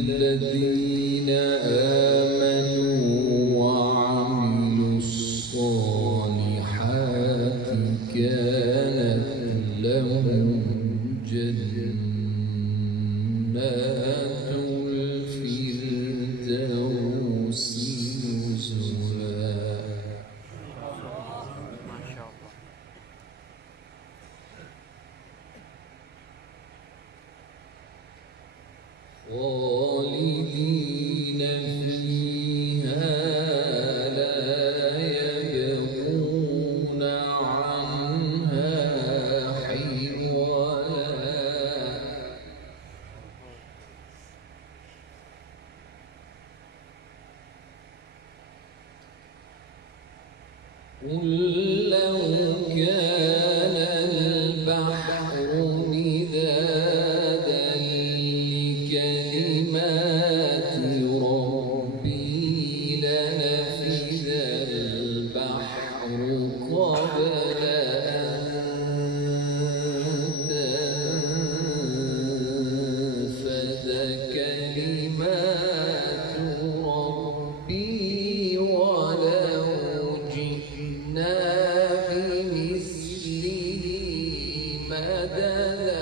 الذين آمنوا وعملوا الصالحات كانت لهم جنات الفردوس نزلا. خالدين فيها لا يبغون عنها حولا. قل لو كان البحر مدادا لكلمات ربي لنفد البحر قبل أن تنفد كلمات ربي ولو جئنا بمثله مددا.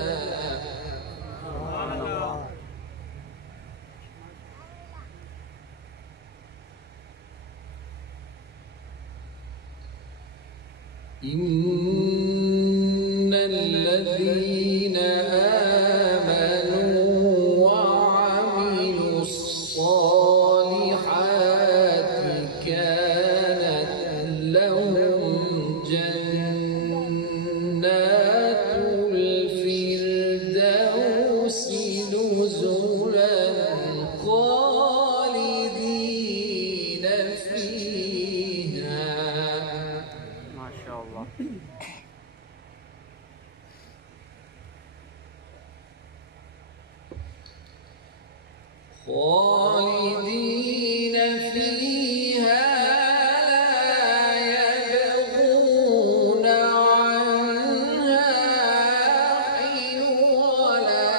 إن الذين آمنوا وعملوا الصالحات كانت لهم جنات الفردوس نزلا خالدين فيها. ما شاء الله. خالدين فيها لا يبغون عنها حولا.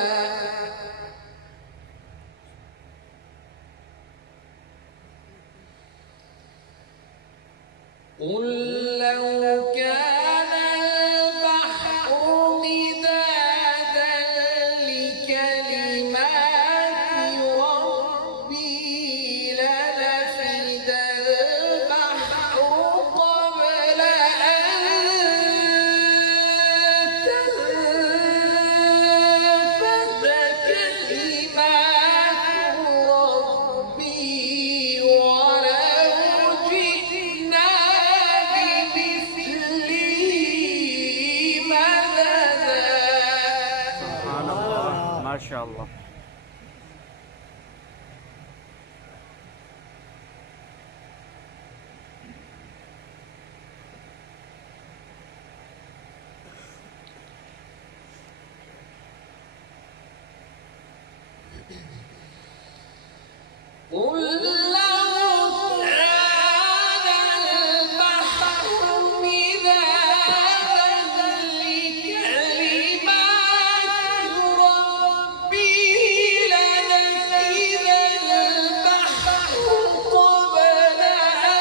قل لو كان البحر مدادا لكلمات ربي لنفد البحر قبل أن تنفد كلمات ربي ولو جئنا بمثله مددا. سبحان الله. ما شاء الله. قل لو كان البحر مدادا لكلمات ربي لنفد البحر قبل أن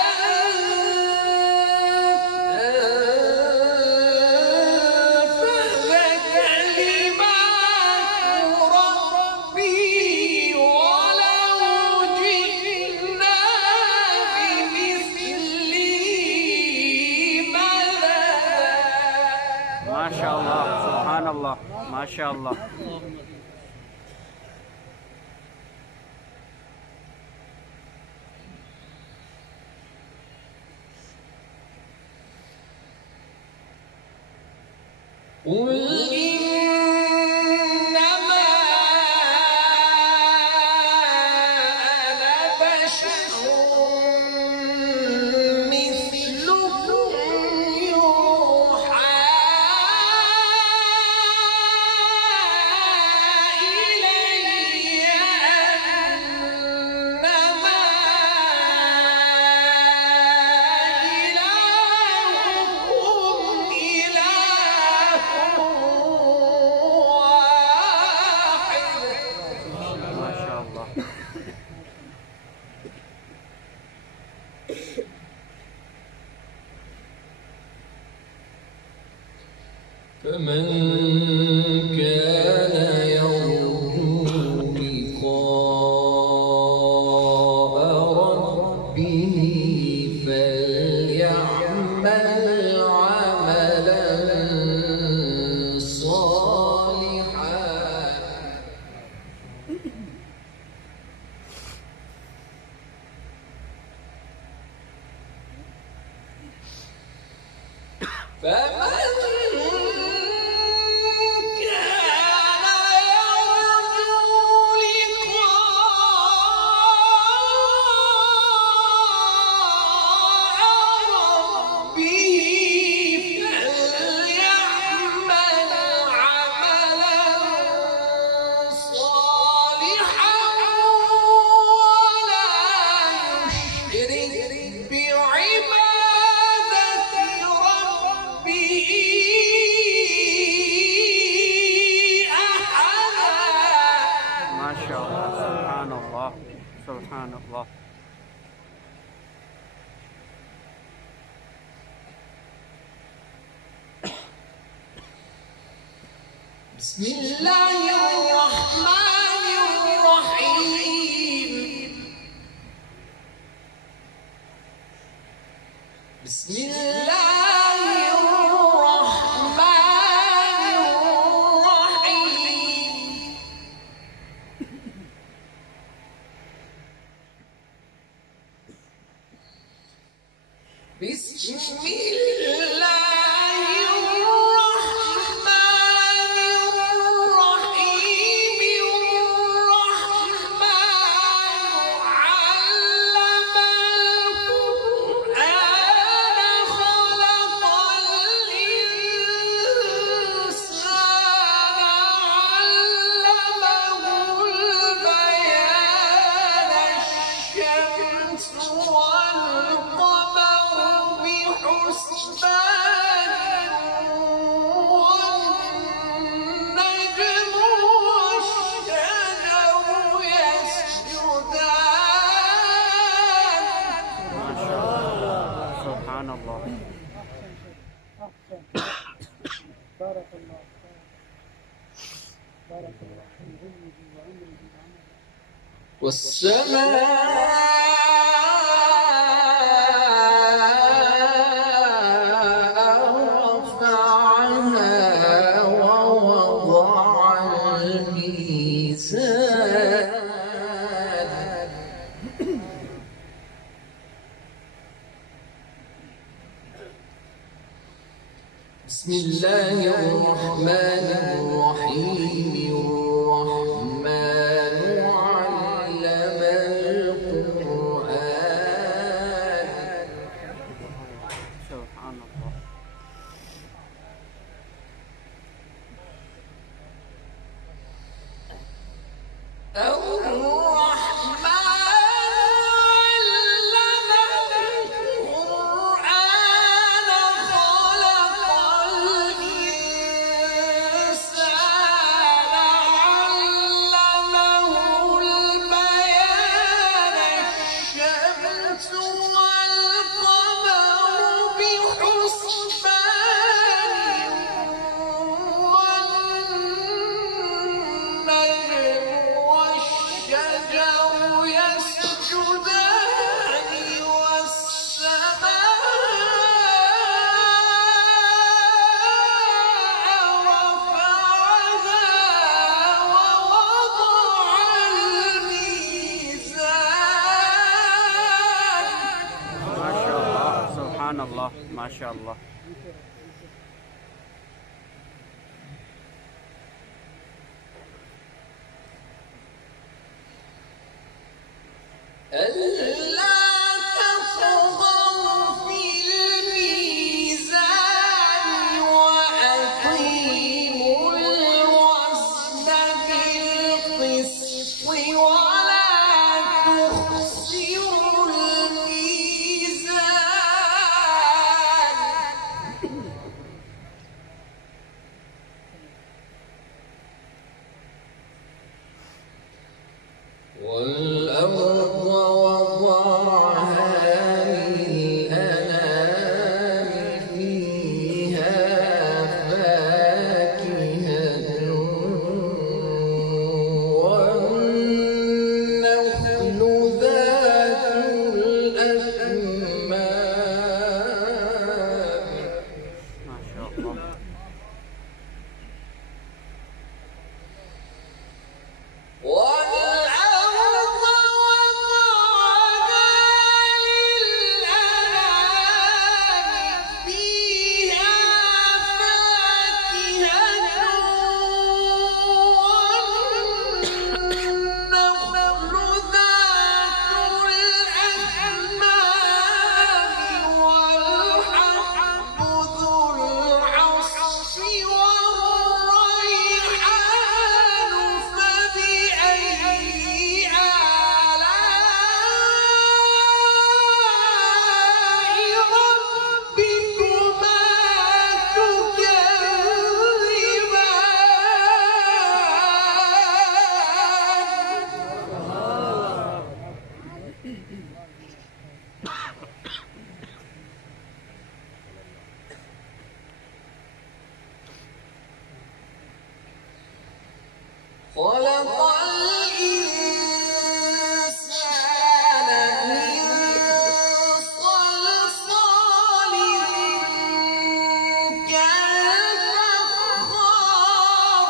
تنفد كلمات ربي ولو جئنا بمثله مددا. ما شاء الله. سبحان الله. ما شاء الله. قل إنما أنا بشر مثلكم فمن كان يرجو لقاء ربه فليعمل عملا صالحا سبحان الله. بسم الله الرحمن الرحيم. بسم الله الرحمن الرحيم. بسم الله بارك الله بارك الله في علمه وعمره وعمله. والسماء رفعها ووضع الميزان. بسم الله الرحمن الرحيم. الرحمن علم القرآن. سبحان الله. سبحان الله. ما شاء الله. والأرض خلق الإنسان من صلصال كالفخار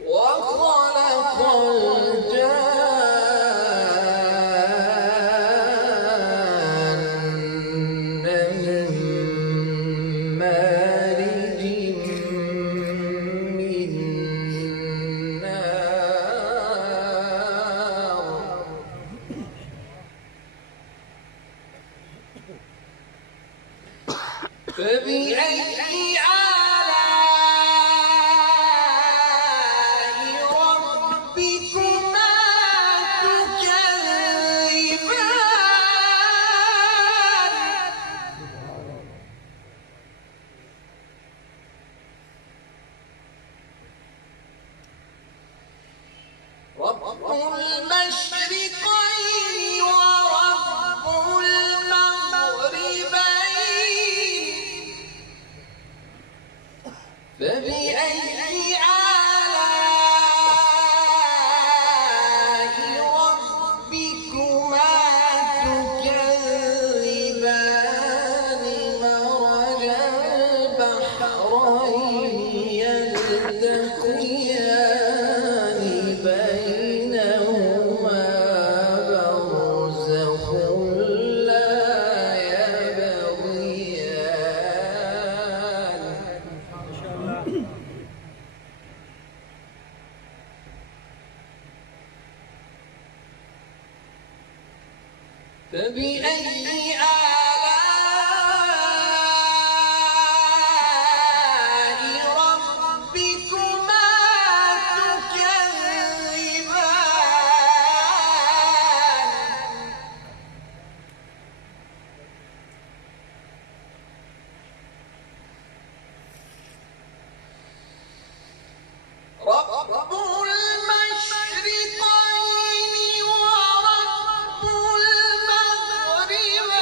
وخلق الجان من مارج من نار فبأي آلاء ربكما تكذبان رب المشرقين ورب المغربين فبأي آلاء ربكما تكذبان مرج البحرين يلتقيان بينهما برزخ لا يبغيان فبأي آلاء ربكما تكذبان رب المشرقين ورب المغربين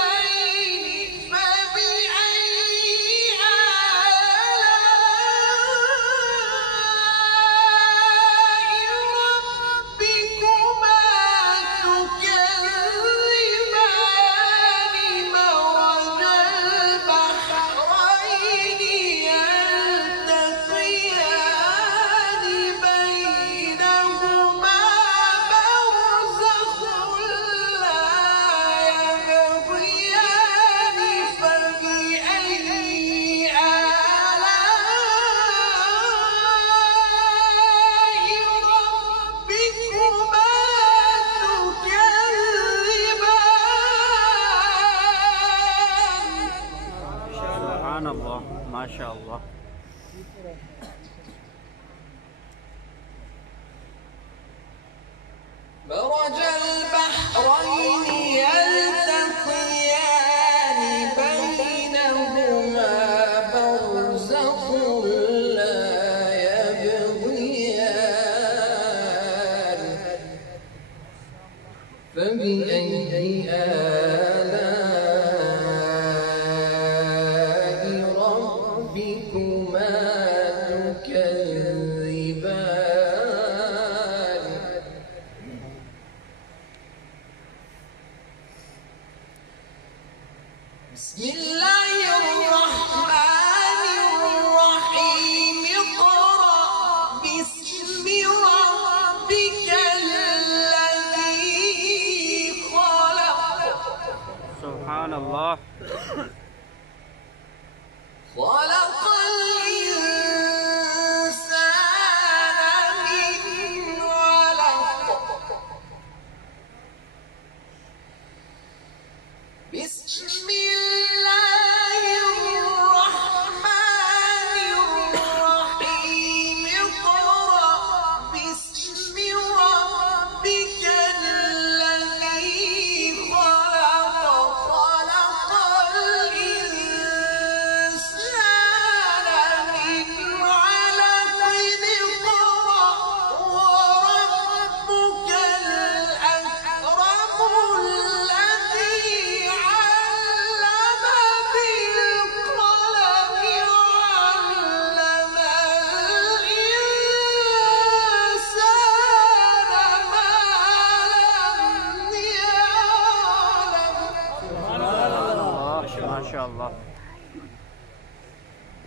فبأي آلاء ربكما تكذبان مرج البحرين يلتقيان بينهما برزخ لا يبغيان فبأي آلاء ربكما تكذبان سبحان الله ما شاء الله. مرج البحرين يلتقيان بينهما برزخ لا يبغيان فبأي آلاء ربكما تكذبان بسم الله الرحمن الرحيم اقرأ باسم ربك الذي خلق سبحان الله. خلق الإنسان من علق بسم الله الرحمن الرحيم اقرأ باسم ربك الذي خلق خلق الإنسان من علق اقرأ وربك الأكرم الذي علم شاء الله.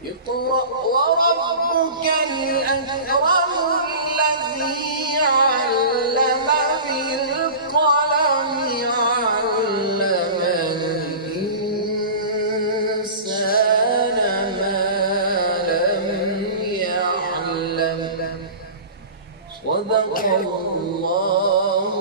اقرأ وربك الأكرم الذي علم بالقلم علم الإنسان ما لم يعلم. صدق الله